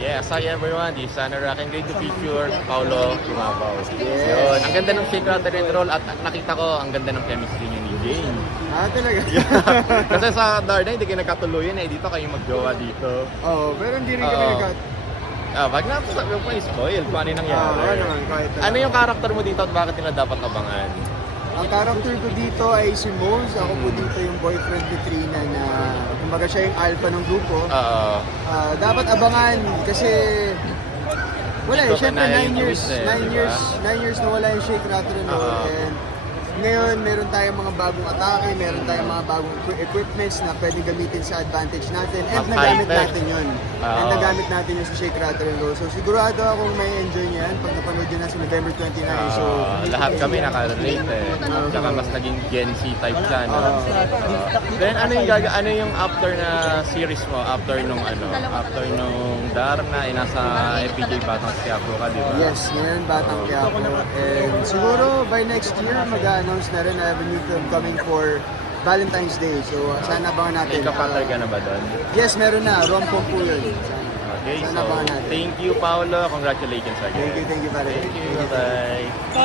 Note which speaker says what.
Speaker 1: Yes, hi everyone. This is Anorak and great to feature Paulo Lumabaw. Yun. Ang ganda ng Rattle and Roll at nakita ko ang ganda ng chemistry niyo ni Jane.
Speaker 2: Ah, talaga?
Speaker 1: Kasi sa Darna, hindi kayo nagkatuluyan eh. Dito kayo magjowa dito.
Speaker 2: Oo, pero hindi rin kami
Speaker 1: Oo.
Speaker 2: nagkat...
Speaker 1: Ah, wag na sabi mo spoil kung ano yung nangyari.
Speaker 2: oo naman, kahit ano.
Speaker 1: ano yung karakter mo dito at bakit nila dapat abangan?
Speaker 2: Ang character ko dito ay si Mose. Ako po dito yung boyfriend ni Trina na kumbaga siya yung alpha ng grupo.
Speaker 1: Oo.
Speaker 2: Ah, dapat abangan kasi wala eh,
Speaker 1: Ikaw
Speaker 2: syempre
Speaker 1: na
Speaker 2: 9
Speaker 1: yung
Speaker 2: years,
Speaker 1: twist eh,
Speaker 2: 9
Speaker 1: di ba?
Speaker 2: years, 9 years na wala yung Shake Rattle and Roll.
Speaker 1: Oo.
Speaker 2: And ngayon, meron tayong mga bagong atake, meron tayong mga bagong equi- equipments na pwedeng gamitin sa advantage natin. And
Speaker 1: Mas
Speaker 2: nagamit
Speaker 1: high-tech.
Speaker 2: natin yun.
Speaker 1: Oo.
Speaker 2: And nagamit natin yun sa Shake Rattle and Roll. So sigurado akong may enjoy niyan pag napanood yun na sa November 29. so,
Speaker 1: Ah, lahat kami nakarelate eh. Tsaka mas naging Gen Z type siya, no? Ah, then ano yung gaga ano yung after na series mo? After nung ano? After nung Darna, eh, nasa FPJ Batang Quiapo ka, di ba?
Speaker 2: Yes, ngayon Batang Quiapo. And siguro by next year, mag-announce na rin I have a new film coming for Valentine's Day. So sana abangan
Speaker 1: May
Speaker 2: natin.
Speaker 1: kapatid ka na ba doon?
Speaker 2: Yes, meron na. Rom-com po yun.
Speaker 1: Okay,
Speaker 2: Sana
Speaker 1: so
Speaker 2: natin.
Speaker 1: thank you Paolo. Congratulations again.
Speaker 2: Thank you, thank you pare.
Speaker 1: Thank you. Bye-bye.